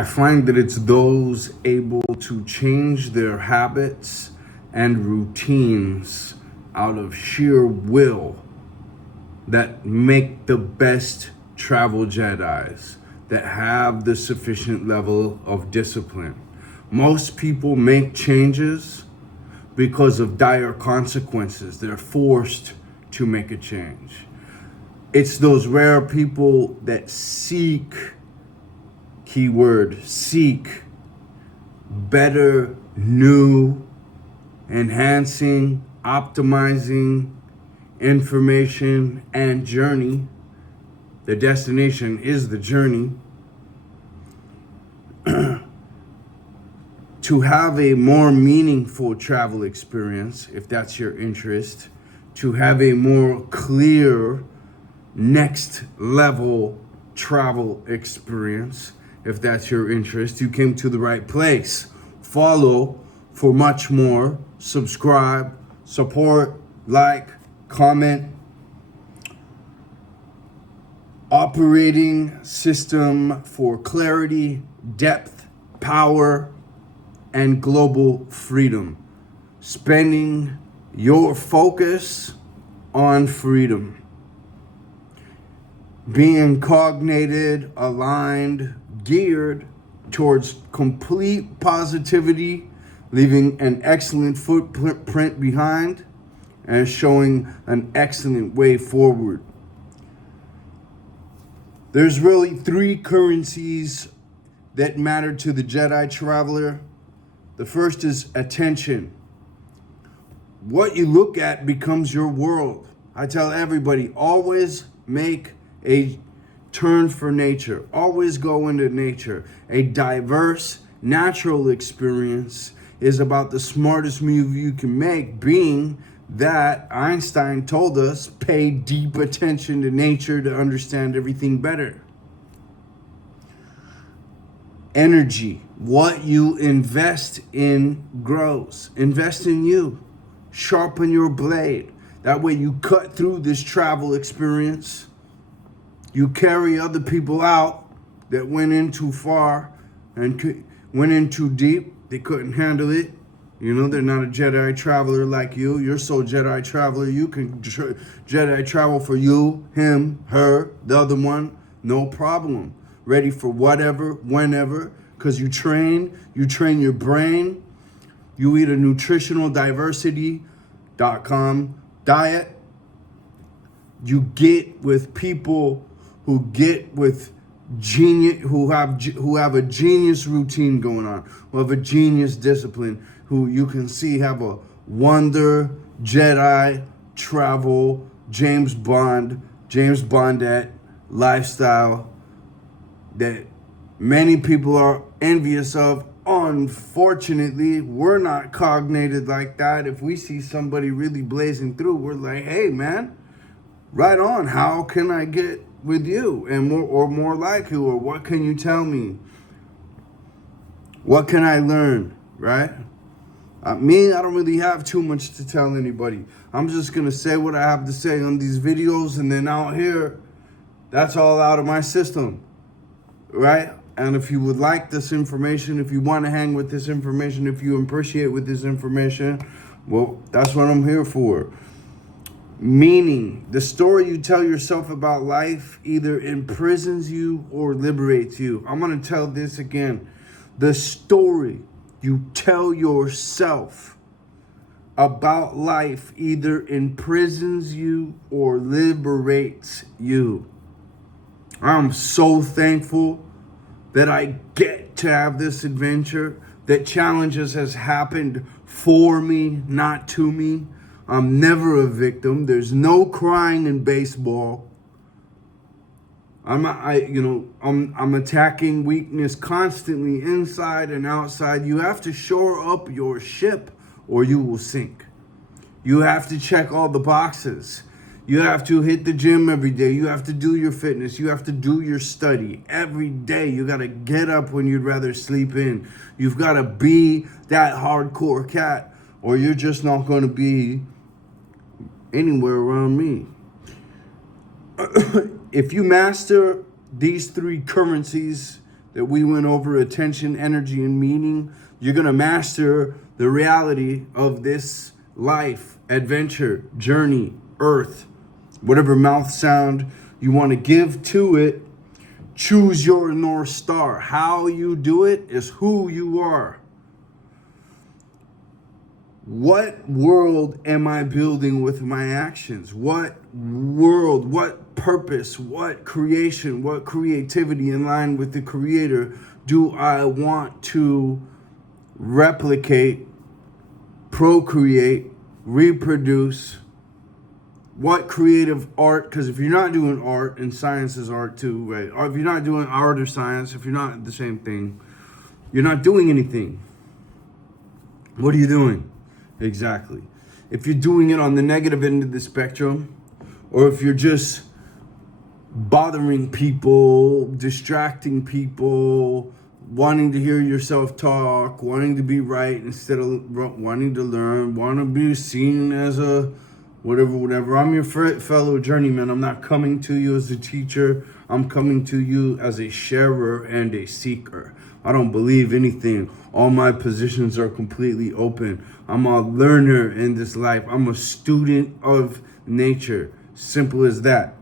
I find that it's those able to change their habits and routines out of sheer will that make the best travel Jedis, that have the sufficient level of discipline. Most people make changes because of dire consequences. They're forced to make a change. It's those rare people that seek, keyword, seek better, new, enhancing, optimizing information and journey. The destination is the journey. To have a more meaningful travel experience, if that's your interest, to have a more clear next level travel experience, if that's your interest, you came to the right place. Follow for much more. Subscribe, support, like, comment. Operating system for clarity, depth, power, and global freedom. Spending your focus on freedom. Being cognated, aligned, geared towards complete positivity, leaving an excellent footprint behind, and showing an excellent way forward. There's really three currencies that matter to the Jedi traveler. The first is attention. What you look at becomes your world. I tell everybody, always make a turn for nature. Always go into nature. A diverse, natural experience is about the smartest move you can make, being that Einstein told us, pay deep attention to nature to understand everything better. Energy. What you invest in grows. Invest in you. Sharpen your blade. That way you cut through this travel experience. You carry other people out that went in too far and went in too deep. They couldn't handle it. You know, they're not a Jedi traveler like you. You're so Jedi traveler, you can Jedi travel for you, him, her, the other one, no problem. Ready for whatever, whenever, because you train your brain. You eat a nutritionaldiversity.com diet. You get with people who get with genius, who have a genius routine going on, who have a genius discipline, who you can see have a wonder Jedi travel James Bondette lifestyle that many people are envious of. Unfortunately, we're not cognated like that. If we see somebody really blazing through, we're like, hey man, right on. How can I get with you and more like you? Or what can you tell me? What can I learn? Right? I don't really have too much to tell anybody. I'm just gonna say what I have to say on these videos, and then out here, that's all out of my system, right? And if you would like this information, if you want to hang with this information, if you appreciate with this information, well, that's what I'm here for. Meaning, the story you tell yourself about life either imprisons you or liberates you. I'm going to tell this again. The story you tell yourself about life either imprisons you or liberates you. I'm so thankful that I get to have this adventure, that challenges has happened for me, not to me. I'm never a victim. There's no crying in baseball. I'm attacking weakness constantly inside and outside. You have to shore up your ship or you will sink. You have to check all the boxes. You have to hit the gym every day. You have to do your fitness. You have to do your study every day. You got to get up when you'd rather sleep in. You've got to be that hardcore cat or you're just not going to be anywhere around me. If you master these three currencies that we went over, attention, energy, and meaning, you're going to master the reality of this life, adventure, journey, earth, whatever mouth sound you want to give to it. Choose your North Star. How you do it is who you are. What world am I building with my actions? What world, what purpose, what creation, what creativity in line with the Creator do I want to replicate, procreate, reproduce? What creative art, because if you're not doing art, and science is art too, right? Or if you're not doing art or science, if you're not the same thing, you're not doing anything. What are you doing? Exactly. If you're doing it on the negative end of the spectrum, or if you're just bothering people, distracting people, wanting to hear yourself talk, wanting to be right instead of wanting to learn, want to be seen as a whatever. I'm your fellow journeyman. I'm not coming to you as a teacher. I'm coming to you as a sharer and a seeker. I don't believe anything. All my positions are completely open. I'm a learner in this life. I'm a student of nature. Simple as that.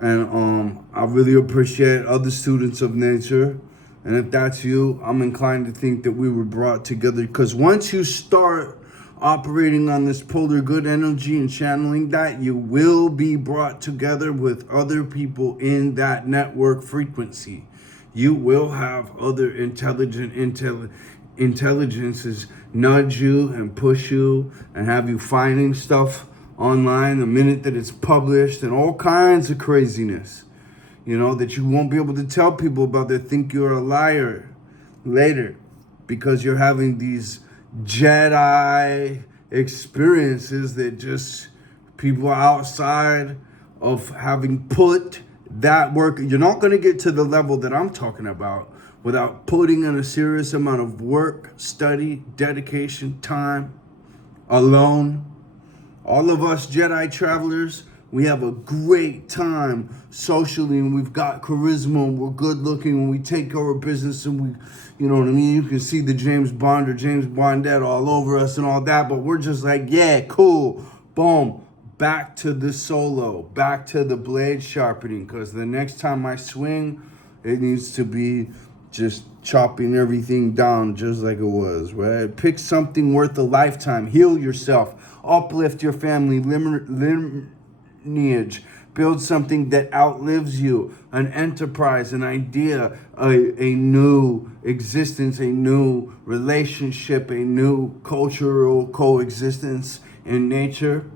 And I really appreciate other students of nature. And if that's you, I'm inclined to think that we were brought together. Because once you start operating on this polar good energy and channeling that, you will be brought together with other people in that network frequency. You will have other intelligences nudge you and push you and have you finding stuff online the minute that it's published, and all kinds of craziness, that you won't be able to tell people about. They think you're a liar later because you're having these Jedi experiences that just people outside of having put that work. You're not going to get to the level that I'm talking about without putting in a serious amount of work, study, dedication, time, alone. All of us Jedi travelers, we have a great time socially, and we've got charisma, and we're good looking, and we take care of business, and we, you know what I mean? You can see the James Bond or James Bondette all over us and all that, but we're just like, yeah, cool, boom. Back to the solo, back to the blade sharpening, because the next time I swing, it needs to be just chopping everything down just like it was, right? Pick something worth a lifetime. Heal yourself. Uplift your family lineage. Build something that outlives you. An enterprise, an idea, a new existence, a new relationship, a new cultural coexistence in nature.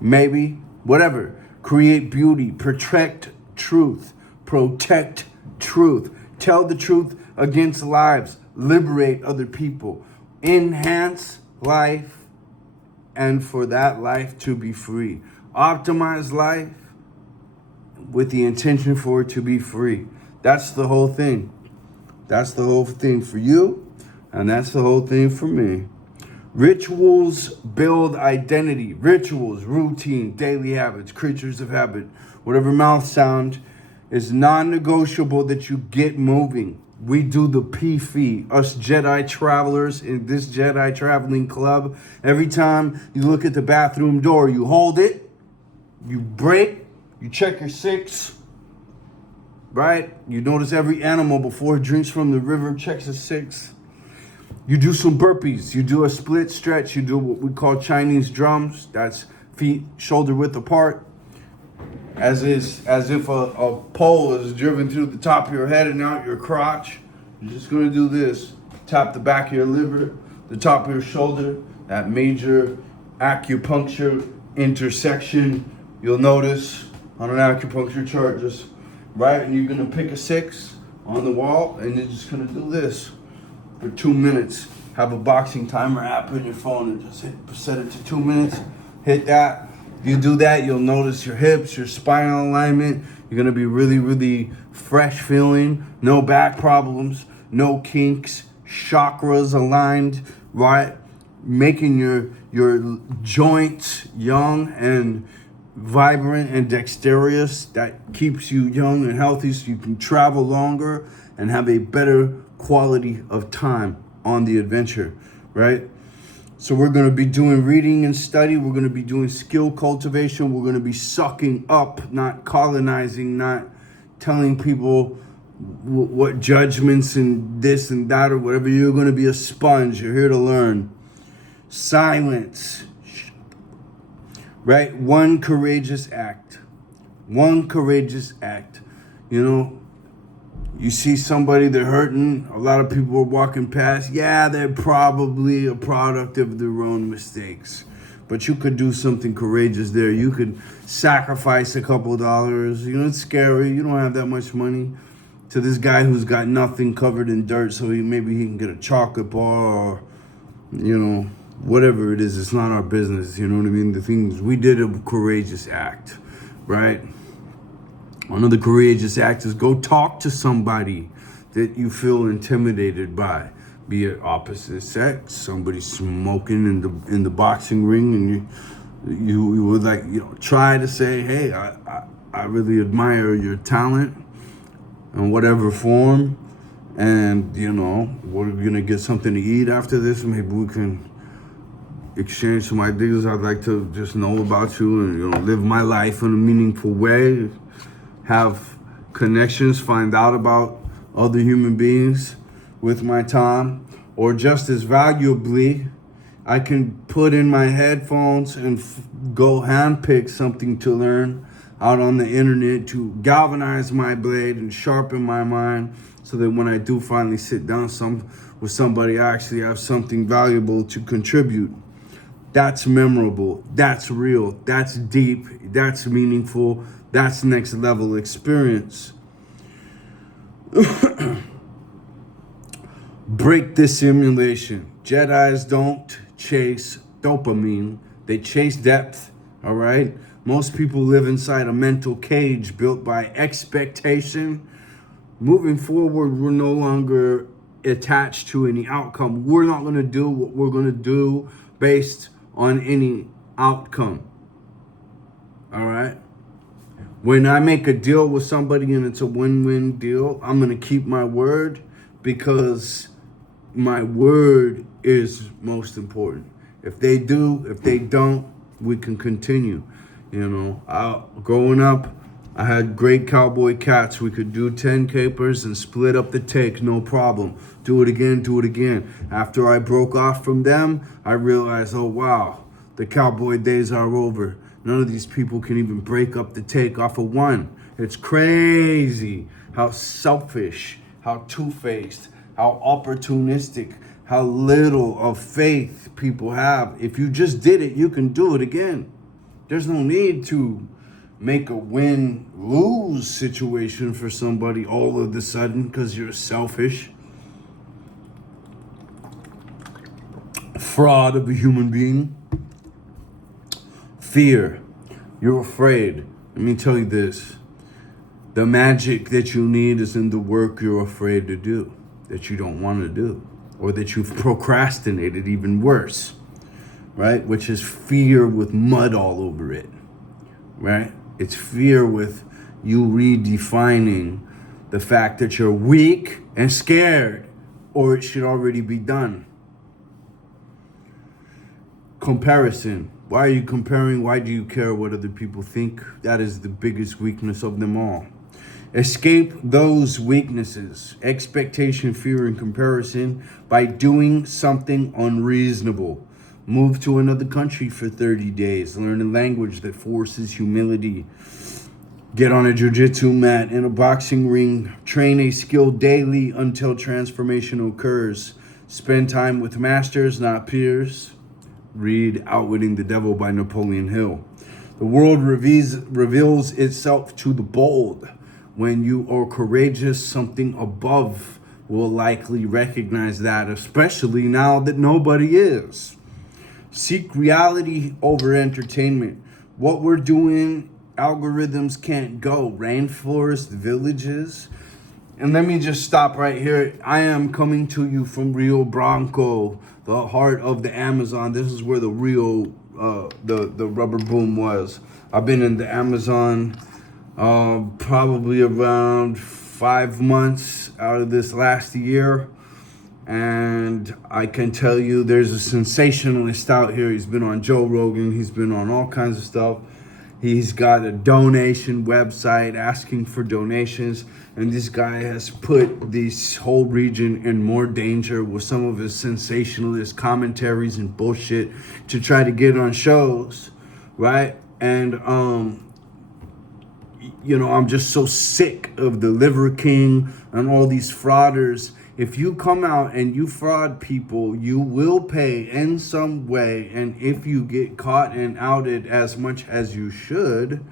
Maybe, whatever. Create beauty. Protect truth. Protect truth. Tell the truth against lies. Liberate other people. Enhance life, and for that life to be free. Optimize life with the intention for it to be free. That's the whole thing. That's the whole thing for you, and that's the whole thing for me. Rituals build identity. Rituals, routine, daily habits, creatures of habit, whatever mouth sound is non-negotiable that you get moving. We do the PFE, us Jedi travelers in this Jedi traveling club. Every time you look at the bathroom door, you hold it, you break, you check your 6, right? You notice every animal before it drinks from the river checks a 6. You do some burpees, you do a split stretch, you do what we call Chinese drums. That's feet shoulder width apart. As if a pole is driven through the top of your head and out your crotch. You're just gonna do this. Tap the back of your liver, the top of your shoulder, that major acupuncture intersection. You'll notice on an acupuncture chart, just right, and you're gonna pick a 6 on the wall, and you're just gonna do this for 2 minutes. Have a boxing timer app in your phone and just set it to 2 minutes. Hit that. You do that, you'll notice your hips, your spinal alignment. You're gonna be really, really fresh feeling. No back problems, no kinks, chakras aligned, right? Making your joints young and vibrant and dexterous, that keeps you young and healthy so you can travel longer and have a better quality of time on the adventure, right? So we're going to be doing reading and study. We're going to be doing skill cultivation. We're going to be sucking up, not colonizing, not telling people what judgments and this and that or whatever. You're going to be a sponge. You're here to learn. Silence. Right? One courageous act. One courageous act. You know, you see somebody, they're hurting. A lot of people are walking past. Yeah, they're probably a product of their own mistakes. But you could do something courageous there. You could sacrifice a couple dollars. You know, it's scary. You don't have that much money. To this guy who's got nothing, covered in dirt, so maybe he can get a chocolate bar or, you know, whatever it is. It's not our business. You know what I mean? The thing is, we did a courageous act, right? Another courageous act is go talk to somebody that you feel intimidated by, be it opposite sex, somebody smoking in the boxing ring, and you would like, you know, try to say, hey, I really admire your talent in whatever form, and you know, we're gonna get something to eat after this. Maybe we can exchange some ideas. I'd like to just know about you and, you know, live my life in a meaningful way. Have connections, find out about other human beings with my time. Or just as valuably, I can put in my headphones and go handpick something to learn out on the internet to galvanize my blade and sharpen my mind so that when I do finally sit down with somebody, I actually have something valuable to contribute. That's memorable, that's real, that's deep, that's meaningful, that's next level experience. Break the simulation. Jedis don't chase dopamine, they chase depth, all right? Most people live inside a mental cage built by expectation. Moving forward, we're no longer attached to any outcome. We're not gonna do what we're gonna do based on any outcome, all right? When I make a deal with somebody and it's a win-win deal, I'm gonna keep my word because my word is most important. If they do, if they don't, we can continue. You know, growing up, I had great cowboy cats. We could do 10 capers and split up the take, no problem. Do it again, do it again. After I broke off from them, I realized, oh wow, the cowboy days are over. None of these people can even break up the take off of one. It's crazy how selfish, how two-faced, how opportunistic, how little of faith people have. If you just did it, you can do it again. There's no need to make a win-lose situation for somebody all of a sudden because you're selfish. Fraud of a human being. Fear. You're afraid. Let me tell you this. The magic that you need is in the work you're afraid to do, that you don't want to do, or that you've procrastinated, even worse, right? Which is fear with mud all over it, right? It's fear with you redefining the fact that you're weak and scared, or it should already be done. Comparison. Why are you comparing? Why do you care what other people think? That is the biggest weakness of them all. Escape those weaknesses, expectation, fear, and comparison by doing something unreasonable. Move to another country for 30 days. Learn a language that forces humility. Get on a jiu-jitsu mat in a boxing ring. Train a skill daily until transformation occurs. Spend time with masters, not peers. Read Outwitting the Devil by Napoleon Hill. The world reveals itself to the bold. When you are courageous, something above will likely recognize that, especially now that nobody is. Seek reality over entertainment. What we're doing, algorithms can't go. Rainforest villages. And let me just stop right here. I am coming to you from Rio Bronco, the heart of the Amazon. This is where the Rio, the rubber boom was. I've been in the Amazon probably around 5 months out of this last year. And I can tell you there's a sensationalist out here. He's been on Joe Rogan. He's been on all kinds of stuff. He's got a donation website asking for donations. And this guy has put this whole region in more danger with some of his sensationalist commentaries and bullshit to try to get on shows, right? And, I'm just so sick of the Liver King and all these frauders. If you come out and you fraud people, you will pay in some way. And if you get caught and outed as much as you should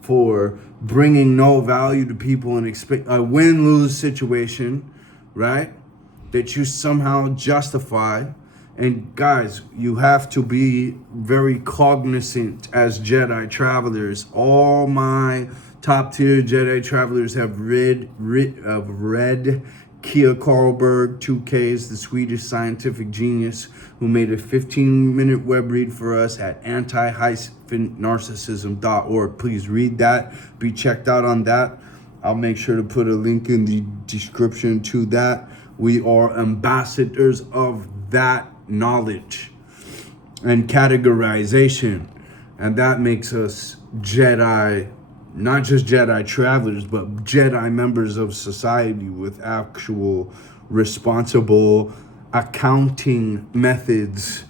for bringing no value to people and expect a win-lose situation, right? That you somehow justify. And guys, you have to be very cognizant as Jedi travelers. All my top tier Jedi travelers have read Kia Karlberg, 2Ks, the Swedish scientific genius who made a 15-minute web read for us at anti-narcissism.org. Please read that. Be checked out on that. I'll make sure to put a link in the description to that. We are ambassadors of that knowledge and categorization. And that makes us Jedi, not just Jedi travelers, but Jedi members of society with actual responsible accounting methods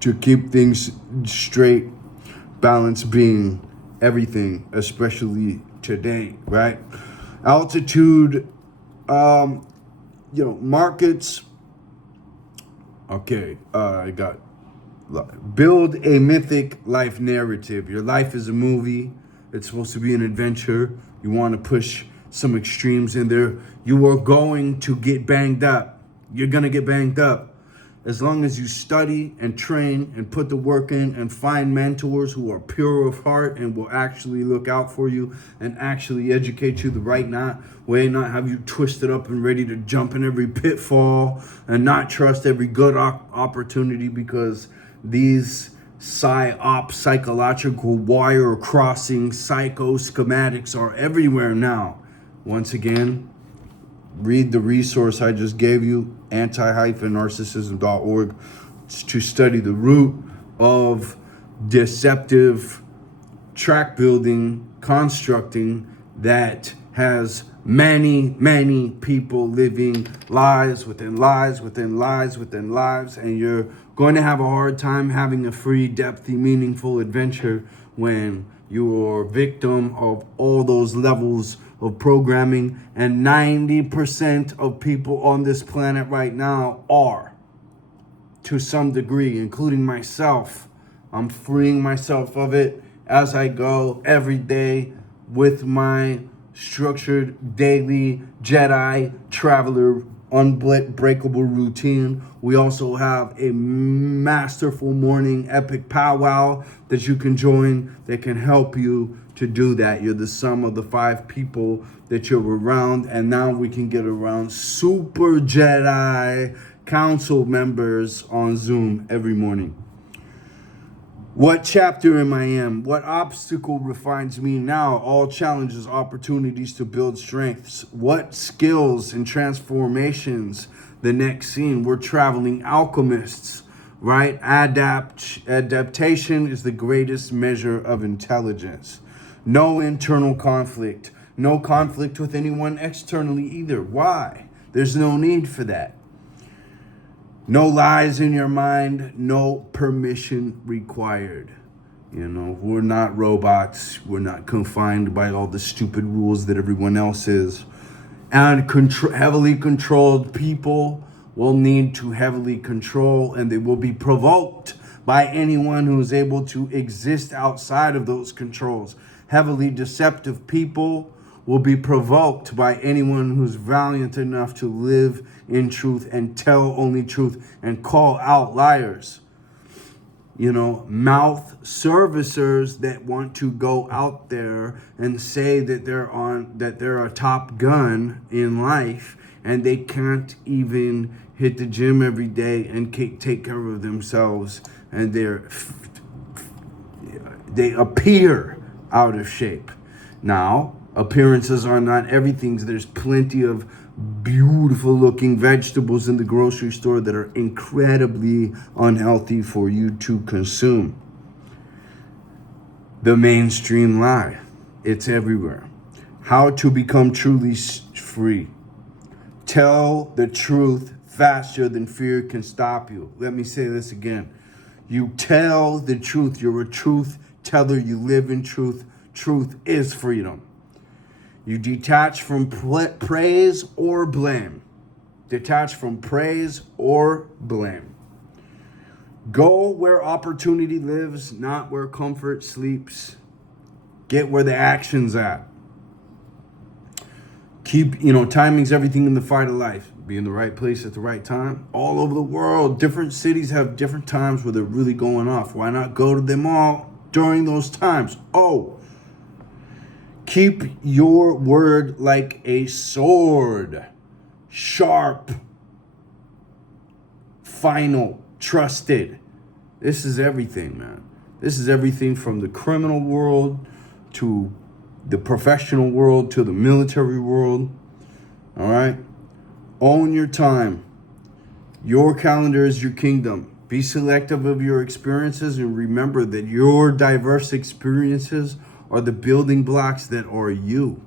to keep things straight, balance being everything, especially today, right? Altitude, markets. Okay, I got build a mythic life narrative. Your life is a movie. It's supposed to be an adventure. You want to push some extremes in there. You are going to get banged up. You're going to get banged up. As long as you study and train and put the work in and find mentors who are pure of heart and will actually look out for you and actually educate you the right way, not have you twisted up and ready to jump in every pitfall and not trust every good opportunity, because these psychological wire crossing psycho-schematics are everywhere now. Once again, read the resource I just gave you, anti-narcissism.org, to study the root of deceptive track building, constructing that has many, many people living lies within lies within lies within lives, and you're going to have a hard time having a free, depthy, meaningful adventure when you're a victim of all those levels of programming. And 90% of people on this planet right now are, to some degree, including myself. I'm freeing myself of it as I go every day with my structured daily Jedi traveler unbreakable routine. We also have a masterful morning epic powwow that you can join that can help you to do that. You're the sum of the 5 people that you're around, and now we can get around super Jedi council members on Zoom every morning. What chapter am I in? What obstacle refines me now? All challenges, opportunities to build strengths. What skills and transformations? The next scene. We're traveling alchemists, right? Adaptation is the greatest measure of intelligence. No internal conflict. No conflict with anyone externally either. Why? There's no need for that. No lies in your mind, no permission required. We're not robots. We're not confined by all the stupid rules that everyone else is. And heavily controlled people will need to heavily control, and they will be provoked by anyone who's able to exist outside of those controls. Heavily deceptive people will be provoked by anyone who's valiant enough to live in truth and tell only truth and call out liars. Mouth servicers that want to go out there and say that they're a top gun in life, and they can't even hit the gym every day and take care of themselves, and they're they appear out of shape. Now, appearances are not everything. There's plenty of beautiful looking vegetables in the grocery store that are incredibly unhealthy for you to consume. The mainstream lie. It's everywhere. How to become truly free. Tell the truth faster than fear can stop you. Let me say this again. You tell the truth. You're a truth teller. You live in truth. Truth is freedom. You detach from praise or blame. Detach from praise or blame. Go where opportunity lives, not where comfort sleeps. Get where the action's at. Timing's everything in the fight of life. Be in the right place at the right time. All over the world, different cities have different times where they're really going off. Why not go to them all during those times? Keep your word like a sword. Sharp. Final. Trusted. This is everything, man. This is everything from the criminal world to the professional world to the military world. All right? Own your time. Your calendar is your kingdom. Be selective of your experiences and remember that your diverse experiences are the building blocks that are you.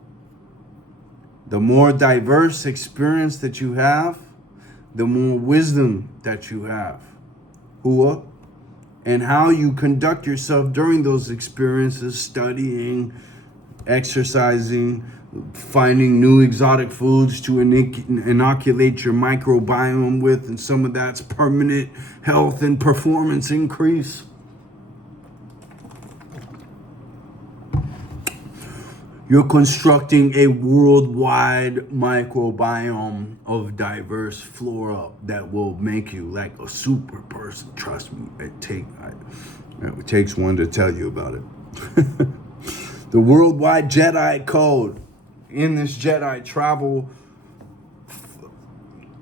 The more diverse experience that you have, the more wisdom that you have. And how you conduct yourself during those experiences, studying, exercising, finding new exotic foods to inoculate your microbiome with, and some of that's permanent health and performance increase. You're constructing a worldwide microbiome of diverse flora that will make you like a super person. Trust me, it takes one to tell you about it. The worldwide Jedi code. In this Jedi travel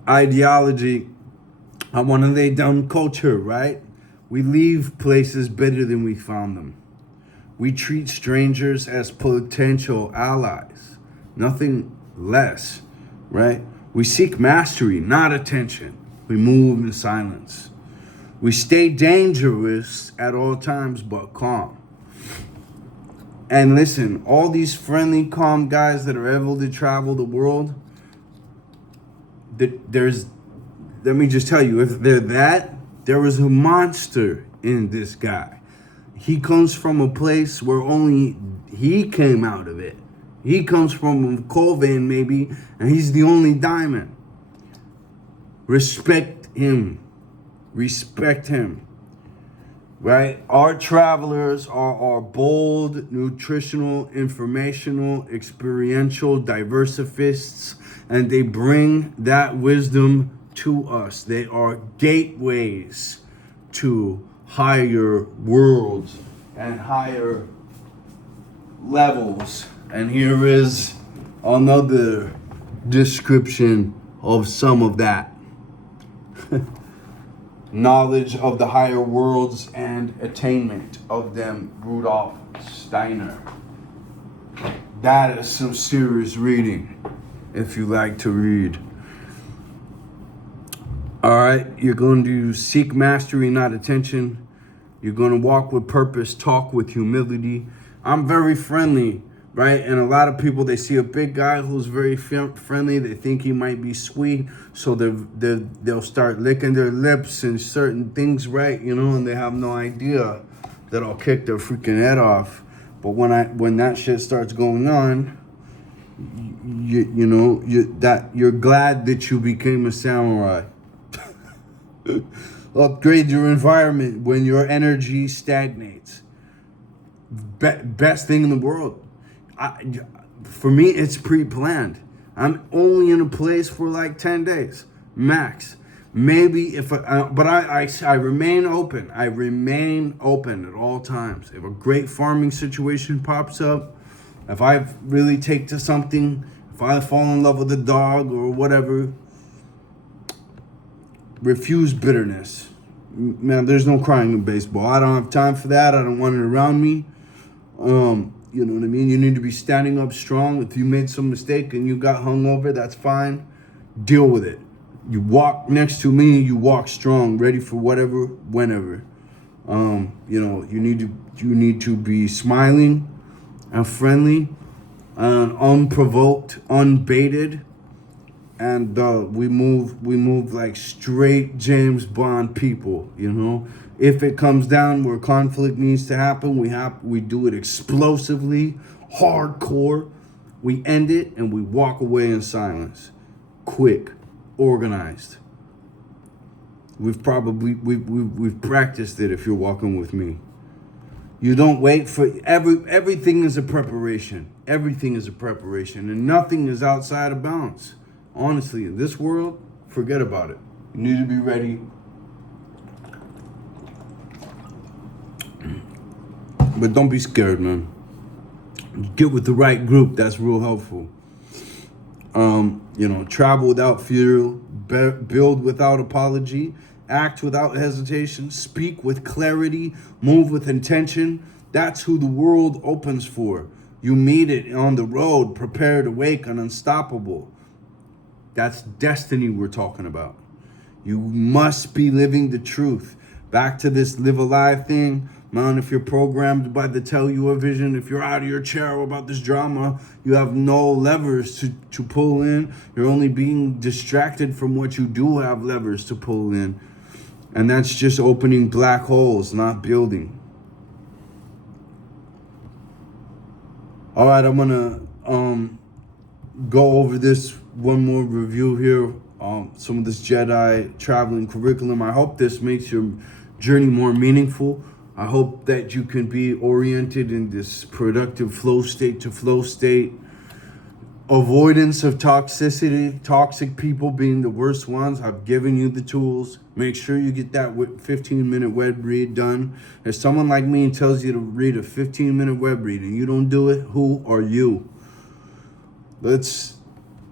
ideology, I want to lay down culture, right? We leave places better than we found them. We treat strangers as potential allies, nothing less, right? We seek mastery, not attention. We move in silence. We stay dangerous at all times, but calm. And listen, all these friendly, calm guys that are able to travel the world, let me just tell you, if they're that, there was a monster in this guy. He comes from a place where only he came out of it. He comes from Colvin, maybe, and he's the only diamond. Respect him. Respect him. Right? Our travelers are bold, nutritional, informational, experiential diversifists, and they bring that wisdom to us. They are gateways to higher worlds and higher levels. And here is another description of some of that. Knowledge of the higher worlds and attainment of them, Rudolf Steiner. That is some serious reading, if you like to read. All right, you're going to seek mastery, not attention. You're going to walk with purpose, talk with humility. I'm very friendly, right? And a lot of people, they see a big guy who's very friendly. They think he might be sweet. So they'll start licking their lips and certain things, right? And they have no idea that I'll kick their freaking head off. But when that shit starts going on, you're glad that you became a samurai. Upgrade your environment when your energy stagnates. Best thing in the world. For me, it's pre-planned. I'm only in a place for like 10 days max. Maybe but I remain open. I remain open at all times. If a great farming situation pops up, if I really take to something, if I fall in love with a dog or whatever, refuse bitterness. Man, there's no crying in baseball. I don't have time for that. I don't want it around me. You know what I mean? You need to be standing up strong. If you made some mistake and you got hung over, that's fine. Deal with it. You walk next to me, you walk strong, ready for whatever, whenever. You know, you need to be smiling and friendly and unprovoked, unbaited. And we move like straight James Bond people, you know. If it comes down where conflict needs to happen, we do it explosively, hardcore. We end it and we walk away in silence, quick, organized. We've practiced it if you're walking with me. You don't wait for everything is a preparation. Everything is a preparation, and nothing is outside of bounds. Honestly, in this world, forget about it. You need to be ready. But don't be scared, man. Get with the right group. That's real helpful. You know, travel without fear, build without apology, act without hesitation, speak with clarity, move with intention. That's who the world opens for. You meet it on the road, prepared, awake, and unstoppable. That's destiny we're talking about. You must be living the truth. Back to this live alive thing. Man, if you're programmed by the tell you a vision, if you're out of your chair about this drama, you have no levers to pull in. You're only being distracted from what you do have levers to pull in. And that's just opening black holes, not building. All right, I'm gonna go over this one more review here. Some of this Jedi traveling curriculum. I hope this makes your journey more meaningful. I hope that you can be oriented in this productive flow state to flow state. Avoidance of toxicity, toxic people being the worst ones. I've given you the tools. Make sure you get that 15-minute web read done. If someone like me tells you to read a 15-minute web read and you don't do it, who are you?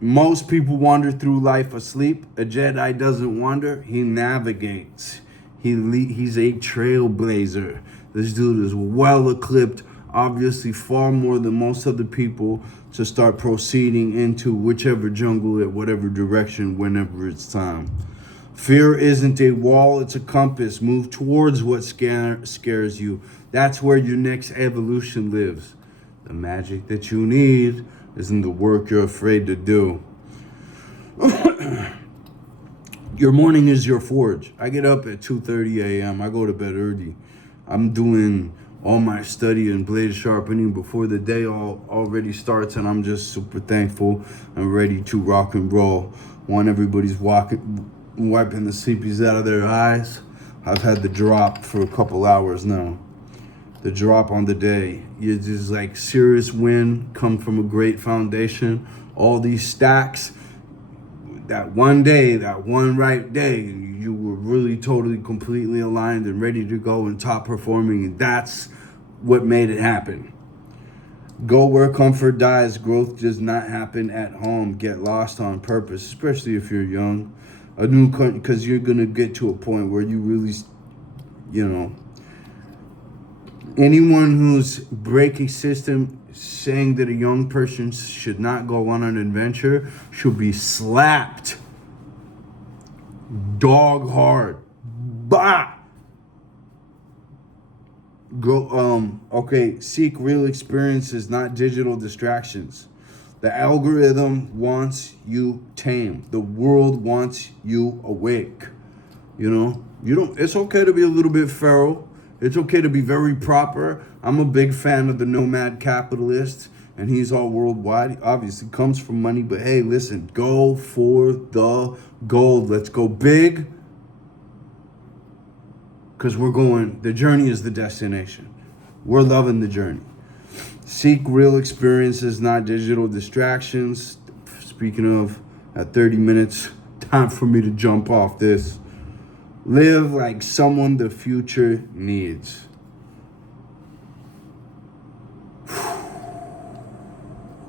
Most people wander through life asleep. A Jedi doesn't wander, he navigates. He's a trailblazer. This dude is well equipped, obviously far more than most other people, to start proceeding into whichever jungle at whatever direction whenever it's time. Fear isn't a wall, it's a compass. Move towards what scares you. That's where your next evolution lives. The magic that you need isn't the work you're afraid to do. Your morning is your forge. I get up at 2:30 a.m. I go to bed early. I'm doing all my study and blade sharpening before the day already starts, and I'm just super thankful and ready to rock and roll. When everybody's wiping the sleepies out of their eyes. I've had the drop for a couple hours now. The drop on the day. You just like serious win, come from a great foundation. All these stacks. That one day, that one right day, you were really totally, completely aligned and ready to go and top performing. And that's what made it happen. Go where comfort dies. Growth does not happen at home. Get lost on purpose, especially if you're young. Because you're going to get to a point where you really, anyone who's breaking system, saying that a young person should not go on an adventure, should be slapped. Dog hard. Bah! Seek real experiences, not digital distractions. The algorithm wants you tame. The world wants you awake. It's okay to be a little bit feral. It's okay to be very proper. I'm a big fan of the nomad capitalist, and he's all worldwide. He obviously comes from money, but hey, listen, go for the gold. Let's go big, because the journey is the destination. We're loving the journey. Seek real experiences, not digital distractions. Speaking of, at 30 minutes, time for me to jump off this. Live like someone the future needs.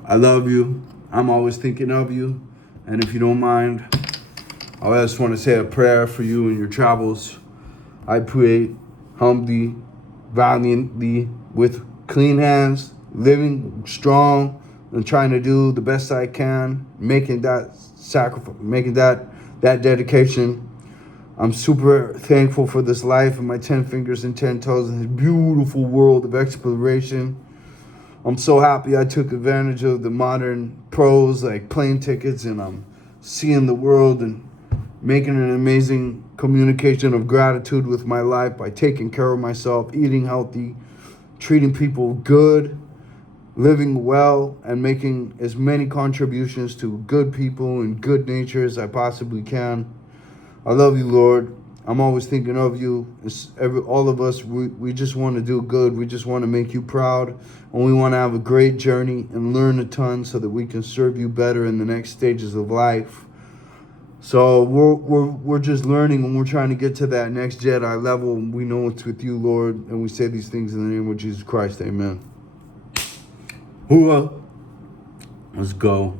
I love you. I'm always thinking of you. And if you don't mind, I just want to say a prayer for you in your travels. I pray humbly, valiantly, with clean hands, living strong and trying to do the best I can, making that sacrifice, making that dedication. I'm super thankful for this life and my 10 fingers and 10 toes in this beautiful world of exploration. I'm so happy I took advantage of the modern pros like plane tickets, and I'm seeing the world and making an amazing communication of gratitude with my life by taking care of myself, eating healthy, treating people good, living well, and making as many contributions to good people and good nature as I possibly can. I love you, Lord. I'm always thinking of you. All of us, we just want to do good. We just want to make you proud. And we want to have a great journey and learn a ton so that we can serve you better in the next stages of life. So we're just learning, and we're trying to get to that next Jedi level. We know it's with you, Lord. And we say these things in the name of Jesus Christ. Amen. Let's go.